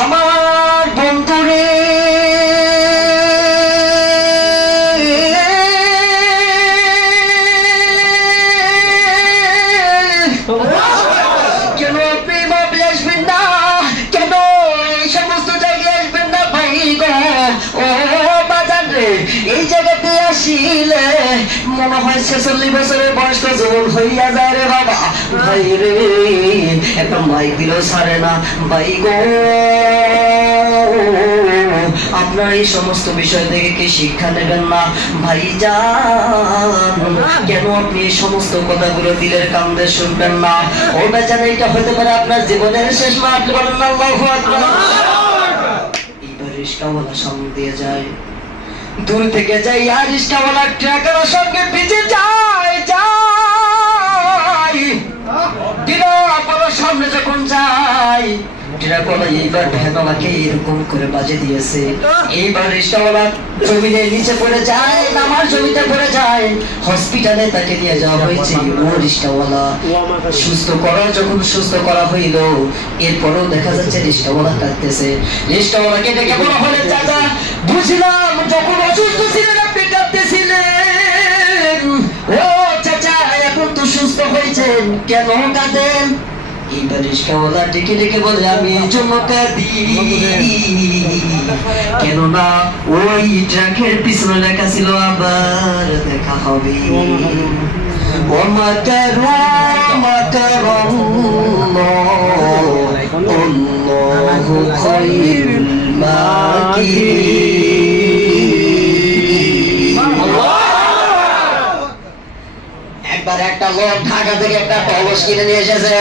আমার বন্ধুরে কেন আপনি ভাবে আসবেন না, কেন এই সমস্ত জায়গায় আসবেন না ভাই গো? ও বাজান রে, এই জায়গাতে আসিলে মনে হয় 46 বছরের বয়স্ক যুবক হইয়া যায় রে বাবা। ভাই রে, একটা মাইক দিলেও ছাড়ে না ভাই গো। আপনার এই সমস্ত বিষয় থেকে কি শিক্ষা নেবেন না ভাইজান? কেন আপনি এই সমস্ত কথাগুলো দিলের কান্দে শুনবেন না? ও বেচান, এটা হতে পারে আপনার জীবনের শেষ মাঠ। বলেন আল্লাহু আকবার। এইবার রিস্কাওয়ালা সামনে দিয়ে যায়, দূর থেকে যাই আর রিস্কাওয়ালা ট্রাকের সঙ্গে ভিজে যায় যায় দিনা আপনার সামনে যখন যায় এইবার ভেদালাকে এরকম করে বাজে দিয়েছে। এইবার রিস্কাওয়ালা জমিনের নিচে পড়ে যায়, নামার জমিতে পড়ে যায়। হসপিটালে তাকে নিয়ে যাওয়া হয়েছে। ও রিস্কাওয়ালা যখন সুস্থ করা হইল, এরপরেও দেখা যাচ্ছে রিস্কাওয়ালা কাঁদতেছে। রিস্কাওয়ালাকে দেখে বলা হলে, চাচা বুঝলাম যখন অসুস্থ ছিলেন আপনি কাঁদতেছিলেন, ও চাচা এখন তো সুস্থ হয়েছেন, কেন কাঁদেন? এইবার রিস্কাওয়ালা ডেকে ডেকে বলে, আমি এই জন্য কাঁদি কেননা ওই ট্রাকের পিছনে লেখা ছিল আবার দেখা হবে। একবার একটা লোক ঢাকা থেকে একটা কলস কিনে নিয়ে এসেছে।